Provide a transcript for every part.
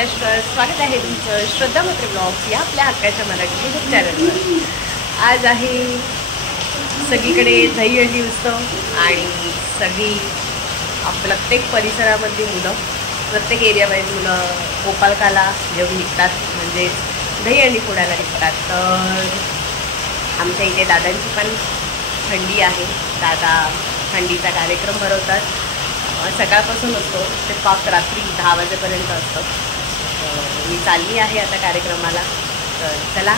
महाराष्ट्र, स्वागत आहे तुमचं श्रद्धा म्हात्रे ब्लॉग्स या आपल्या हक्काच्या मराठी यूट्यूब चॅनलवर। आज आहे सगळीकडे दहीहंडी उत्सव आणि सगळी प्रत्येक परिसरामधली मुलं, प्रत्येक एरियामध्ये मुलं गोपालकाला घेऊन निघतात, म्हणजे दहीहंडी फोडायला निघतात। तर आमच्या इथे दादांची पण हंडी आहे, दादा हंडीचा कार्यक्रम भरवतात। सकाळपासून असतो ते पाक रात्री 10 वाजेपर्यंत असतं। मी चालली आहे आता कार्यक्रमाला, तर चला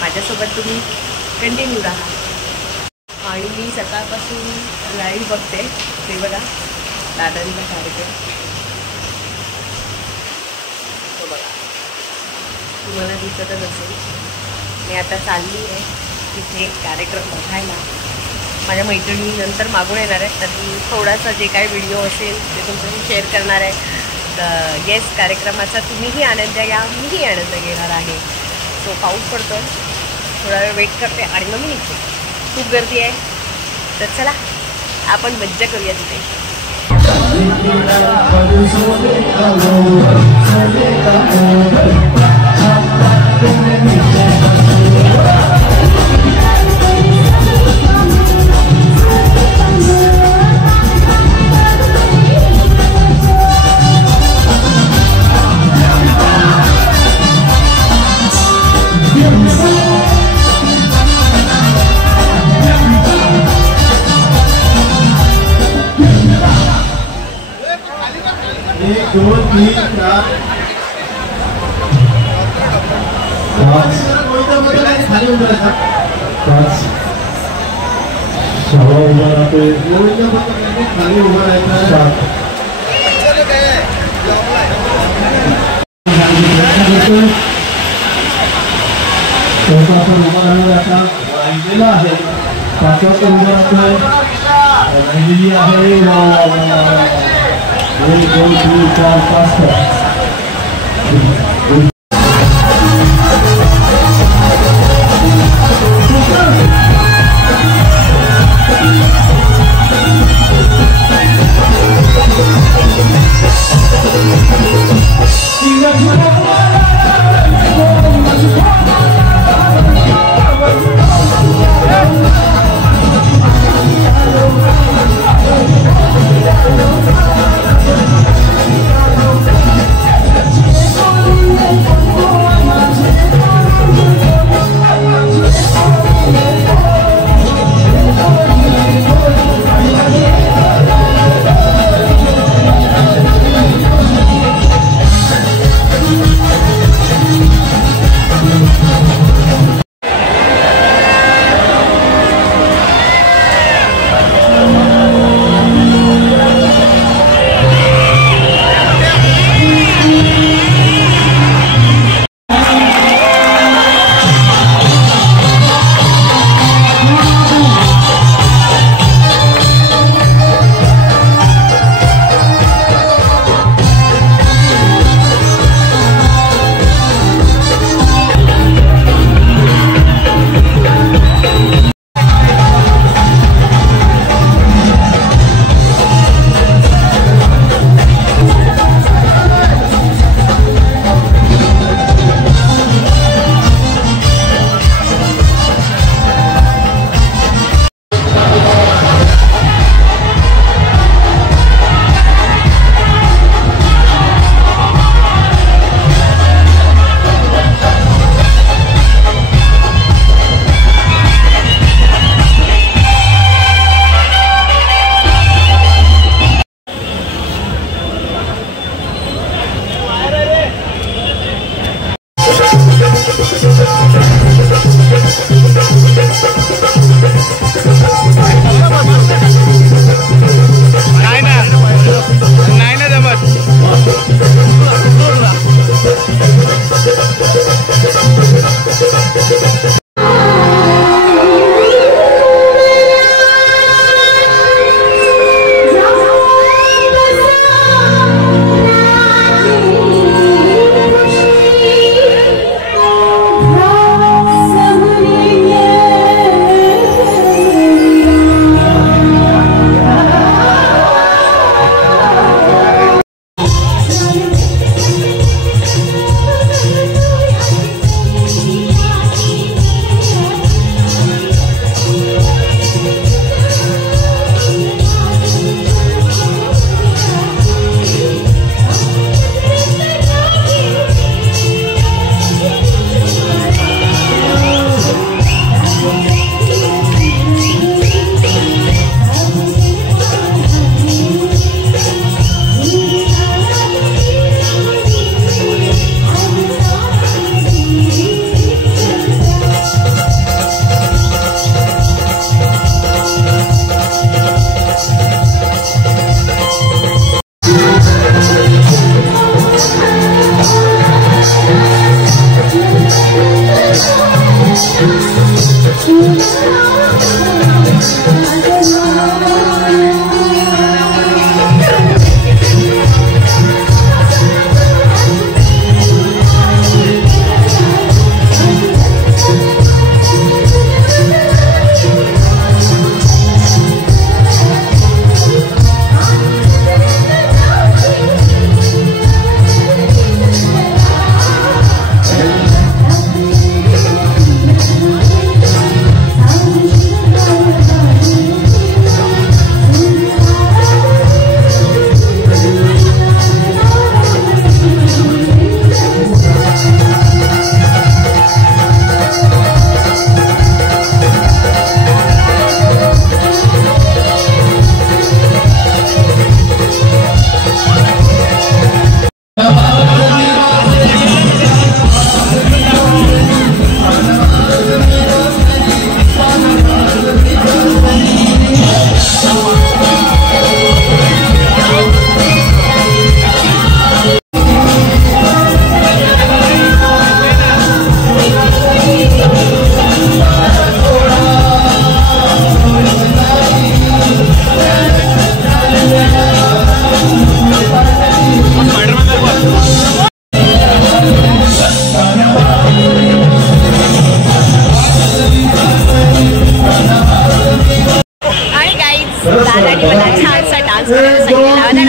माझ्यासोबत तुम्ही कंटिन्यू राहा। आणि मी सकाळपासून लाईव्ह बघते, ते बघा दादांचा कार्यक्रम, तो बघा तुम्हाला दिसतच असेल। मी आता चालली आहे तिथे कार्यक्रम बघायला। माझ्या मैत्रिणी नंतर मागून येणार आहे, तर मी थोडासा जे काही व्हिडिओ असेल ते तुमच्याशी शेअर करणार आहे। तर येस, कार्यक्रमाचा तुम्हीही आनंद घ्या, मीही आनंद घेणार आहे। सो पाऊस पडतो, थोडा वेळ वेट करते आणि मग मी निघते। खूप गर्दी आहे, तर चला आपण मज्जा करूया तिथे।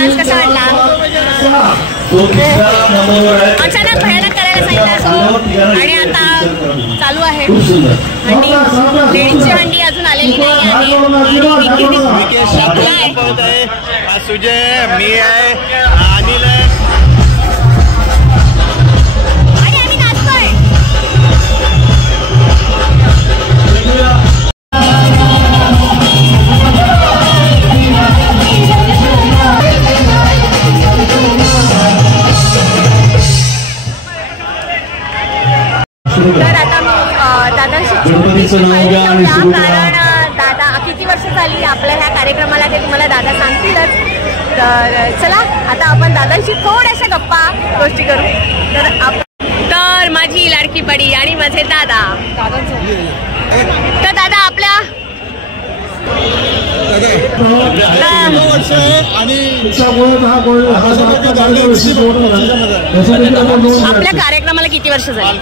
डान्स कसा वाटला? अचानक भयानक करायला सांगितलं सो आणि आता चालू आहे हंडी. लेडीजची हंडी अजून आलेली नाही आणि सुजय मी आहे अनिल आहे आणि आम्ही नाचतोय. तर आता दादांशी कारण दादा किती वर्ष झाली आपल्या ह्या कार्यक्रमाला ते तुम्हाला दादा सांगतीलच. तर चला आता आपण दादांशी थोड्याशा गप्पा गोष्टी करू. तर माझी लाडकी पडी आणि माझे दादा. तर दादा आपल्या आपल्या कार्यक्रमाला किती वर्ष झाली?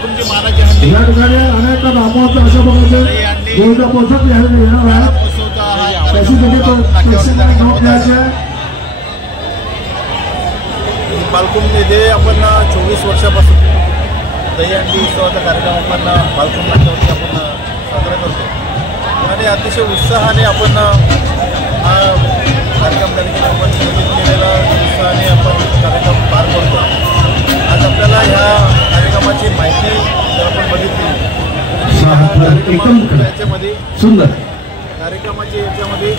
बालकुंड येथे आपण 24 वर्षापासून दहीहंडी उत्सवाचा कार्यक्रम आपण बालकुंड नाट्यावरती आपण साजरा करतो आणि अतिशय उत्साहाने आपण हा कार्यक्रम तरीके आपण नियोजित केलेला उत्साहाने आपण कार्यक्रम पार करतो. आज आपल्याला ह्या कार्यक्रमाची माहिती जर आपण बघितली याच्यामध्ये सुंदर कार्यक्रमाची याच्यामध्ये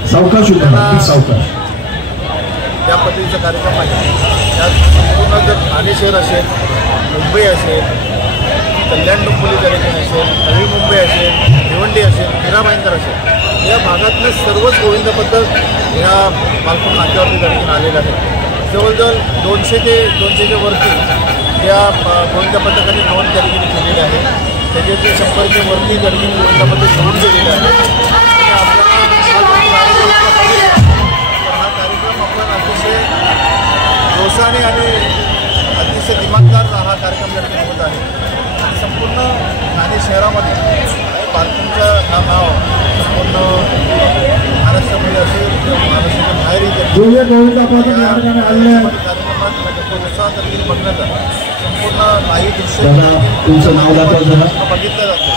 त्या पद्धतीचा कार्यक्रम आहे. त्यात संपूर्ण जर ठाणे शहर असेल, मुंबई असेल, कल्याण डोंबिवली त्या ठिकाणी असेल, नवी मुंबई असेल, भिवंडी असेल, मीरा भाईंदर असेल, या भागातले सर्वच गोविंद पथक ह्या बालकुंड नाट्यावरती त्या ठिकाणी आलेलं आहे. जवळजवळ 200 ते 200च्या वरती त्या गोविंद पथकाने नोंद त्या ठिकाणी केलेली आहे. त्याच्याचे 100च्या वरती त्या ठिकाणी गोविंद पथक सोडून गेलेले आहे. हा कार्यक्रम आपण अतिशय जोशाने आणि अतिशय दिमागदार हा कार्यक्रम त्या ठिकाणी होत आहे. आणि संपूर्ण ठाणे शहरामध्ये बालकुंडचं हा नाव संपूर्ण महाराष्ट्रामध्ये असेल किंवा महाराष्ट्राच्या बाहेरही कार्यक्रमात उत्साह तरीके बघण्याचा संपूर्ण काही दृश्य बघितलं जातं.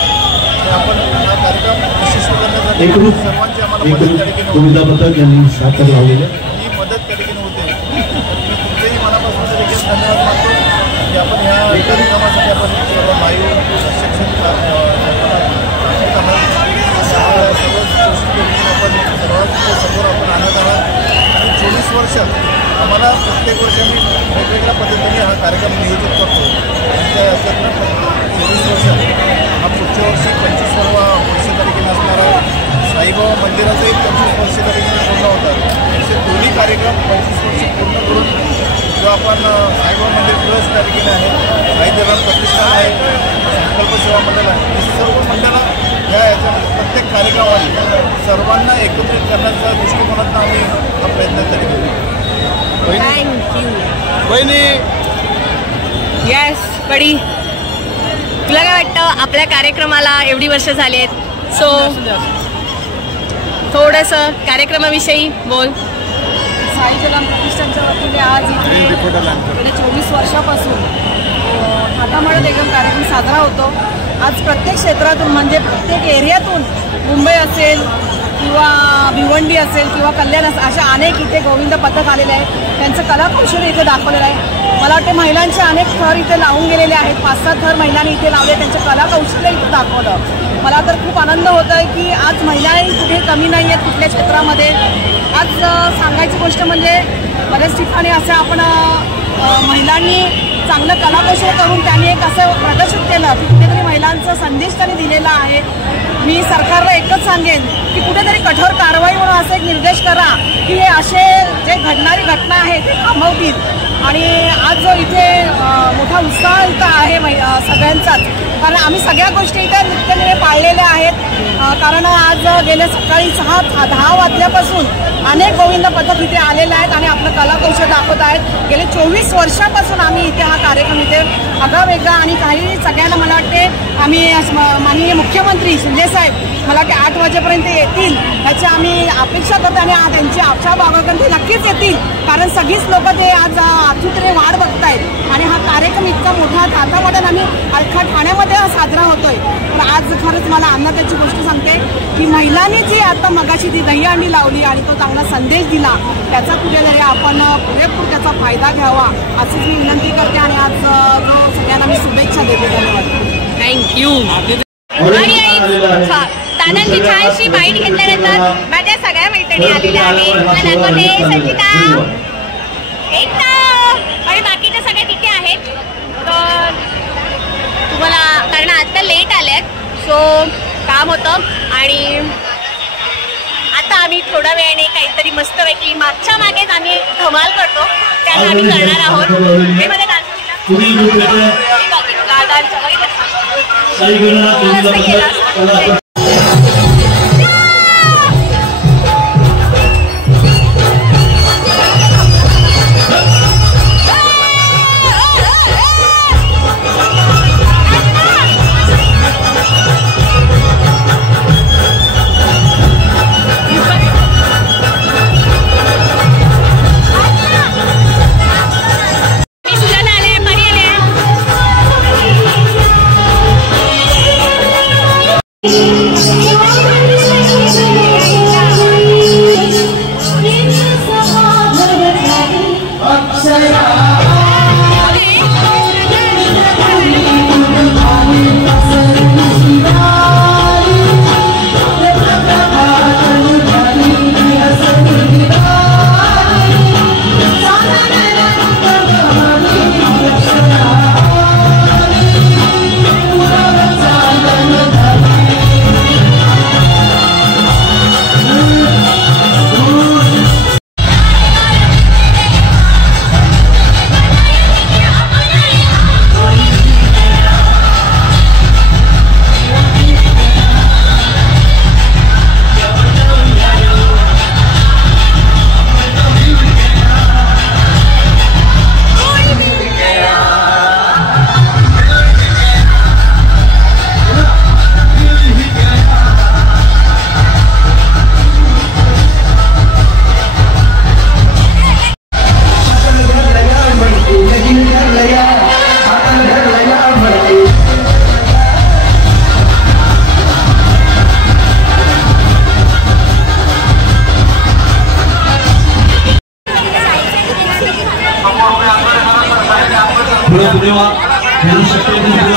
आणि आपण हा कार्यक्रम यशस्वी करण्यासाठी सर्वांची आम्हाला मदत त्या ठिकाणी ही मदत त्या ठिकाणी होते. मी तुमचेही मनापासून देखील धन्यवाद मानतो की आपण ह्या कार्यक्रमासाठी आपण लाईव्ह शिक्षण समोर आपण आणत आहात. आणि 24 वर्ष आम्हाला प्रत्येक वर्षी आम्ही वेगवेगळ्या पद्धतीने हा कार्यक्रम नियोजित करतो. आणि त्या याच्यातनं 24 वर्ष हा पुढच्या वर्षी 25व्या वर्ष तारखेला असणारा साईबाबा मंदिराचंही 25 वर्ष तारखेला पूर्ण होतात. असे दोन्ही कार्यक्रम 25 वर्ष पूर्ण करून जो आपण साईबाबा मंदिर प्लस त्या ठिकाणी आहे, साई जगन प्रतिष्ठान आहे, संकल्प सेवा मंडळ आहे, हे सर्व मंडळं याच्या प्रत्येक कार्यक्रमामध्ये सर्वांना एकत्रित करण्याच्या दृष्टिकोनातून आम्ही हा प्रयत्न तरी केला. थँक्यू बहिणी. येस बडी, तुला काय वाटतं आपल्या कार्यक्रमाला एवढी वर्ष झाली आहेत, सो थोडंसं कार्यक्रमाविषयी बोल. साई जगन प्रतिष्ठानच्या वतीने आज इथे गेल्या 24 वर्षापासून हातामळत एकदम कार्यक्रम साजरा होतो. आज प्रत्येक क्षेत्रातून म्हणजे प्रत्येक एरियातून मुंबई असेल किंवा भिवंडी असेल किंवा कल्याण असेल अशा अनेक इथे गोविंद पथक आलेले आहेत. त्यांचं कलाकौशल्य इथे दाखवलेलं आहे. मला वाटते महिलांचे अनेक थर इथे लावून गेलेले आहेत. 5-7 थर महिलांनी इथे लावले, त्यांचं कलाकौशल्य इथे दाखवलं. मला तर खूप आनंद होत आहे की आज महिलाही कुठे कमी नाही आहेत कुठल्या क्षेत्रामध्ये. आज सांगायची गोष्ट म्हणजे बऱ्याच ठिकाणी असं आपण महिलांनी चांगलं कलाकौशल्य करून त्यांनी एक असं प्रदर्शित केलं की कुठेतरी महिलांचा संदेश त्यांनी दिलेला आहे. मी सरकारला एकच सांगेन की कुठेतरी कठोर कारवाई म्हणून असे एक निर्देश करा की हे असे जे घडणारी घटना आहे ते थांबवतील. आणि आज जो इथे मोठा उत्साह इथं आहे सगळ्यांचाच, कारण आम्ही सगळ्या गोष्टी इथे नित्यनेमे पाळलेल्या आहेत. कारण आज गेल्या सकाळी 10 वाजल्यापासून अनेक गोविंद पथक इथे आलेले आहेत आणि आपलं कलाकौशल्य दाखवत आहेत. गेले 24 वर्षापासून आम्ही इथे हा कार्यक्रम इथे आगळा वेगळा आणि काही सगळ्यांना मला वाटते आम्ही माननीय मुख्यमंत्री शिंदेसाहेब मला वाटते 8 वाजेपर्यंत येतील ह्याची आम्ही अपेक्षा करतो आणि त्यांची आशा बाळगून ते नक्कीच येतील, कारण सगळीच लोक ते आज आतुरतेने वाट बघतायत आणि हा कार्यक्रम इतका मोठा थाटामाटात आम्ही अख्खा ठाण्यामध्ये साजरा होतोय. तर आज खरंच मला अन्नदाची गोष्ट सांगते की महिलांनी जी आता मगाशी ती दहीहंडी लावली आणि तो चांगला संदेश दिला, त्याचा कुठेतरी आपण पुरेपूर त्याचा फायदा घ्यावा अशीच मी विनंती करते आणि आज जो सगळ्यांना मी शुभेच्छा देते. धन्यवाद. थँक्यू. दादांची छानशी बाईट घेतल्यानंतर माझ्या सगळ्या मैत्रिणी आलेल्या आहेत. संचिता, एकता आणि बाकीच्या सगळ्या तिथे आहेत. तर तुम्हाला कारण आता लेट आल्यात, सो काम होतं आणि आता आम्ही थोड्या वेळाने काहीतरी मस्तपैकी मागच्या मागेच आम्ही धमाल करतो, त्याला आम्ही करणार आहोत. हे मध्ये दादा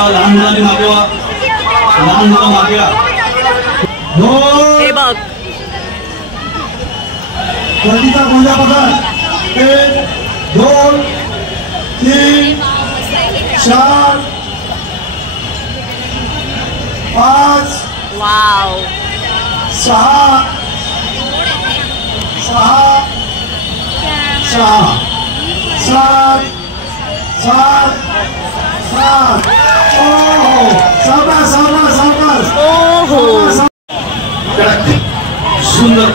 लहान मुलांनी मागवा, लहान मुलं मागवा. हे बघ गर्दीचा गोंधळ बघा. 1 2 3 4 5 वाव 6 6 6 7 7 7. ओहो, सावकाश सावकाश सावकाश. ओहो सुंदर.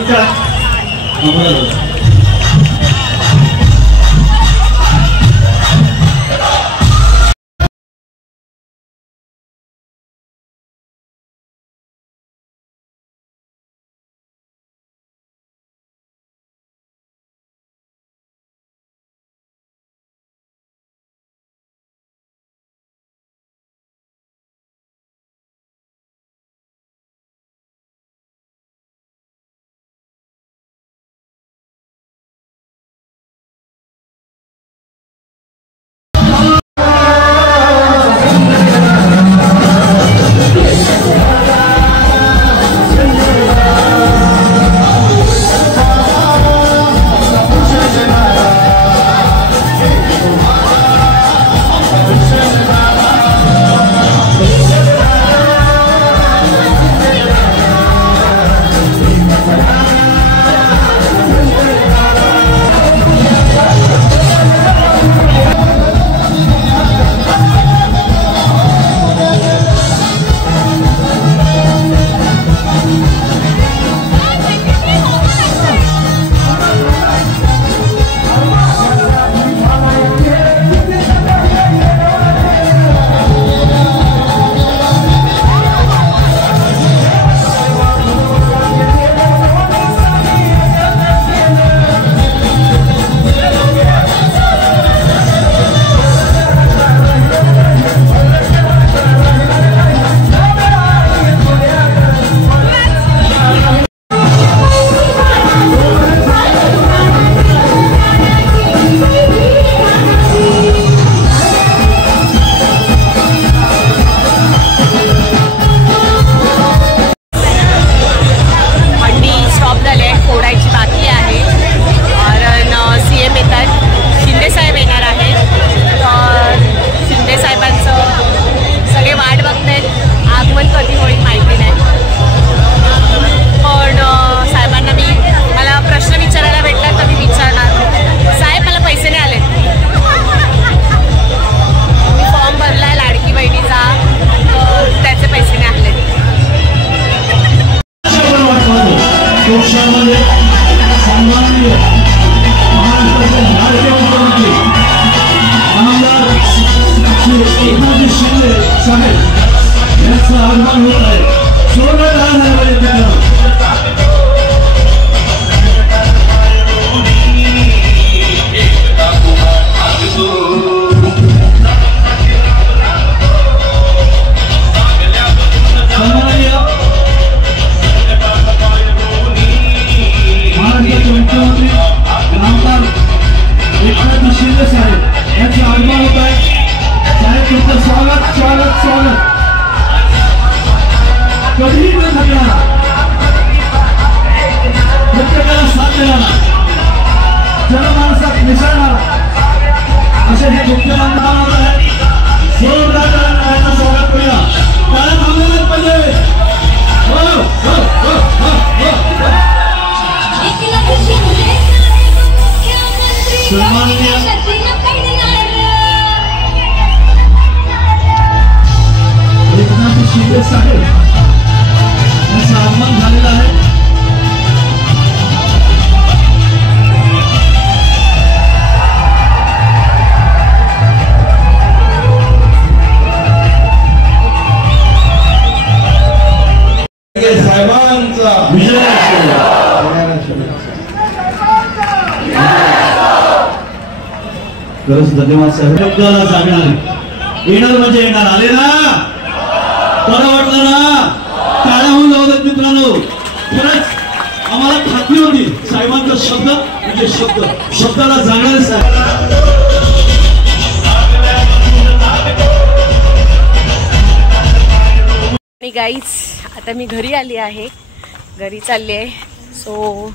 माननीय एकनाथ शिंदे साहेब यांचं आगमन झालेलं आहे. साहेबांचा विजय खरंच धन्यवाद साहेब. शब्दाला जागणार येणार म्हणजे येणार. आले ना, बरं वाटलं ना, टाळ्या होऊन जाऊ देत मित्रांनो. खरंच आम्हाला खात्री होती साहेबांचा शब्द म्हणजे शब्द, शब्दाला जागणारे साहेब. आणि गाईज आता मी घरी आली आहे, घरी चालली आहे. सो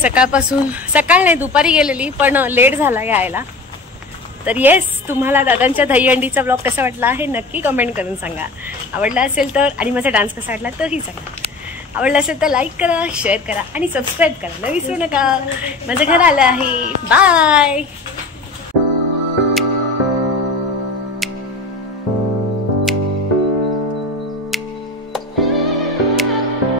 सकाळपासून, सकाळ नाही दुपारी गेलेली पण लेट झाला यायला. तर येस, तुम्हाला दादांच्या दहीहंडीचा ब्लॉग कसा वाटला आहे नक्की कमेंट करून सांगा. आवडला असेल तर, आणि माझा डान्स कसा वाटला तोही सांगा. आवडला असेल तर लाईक करा, शेअर करा आणि सबस्क्राईब करायला विसरू नका. माझं घर आलं आहे. बाय.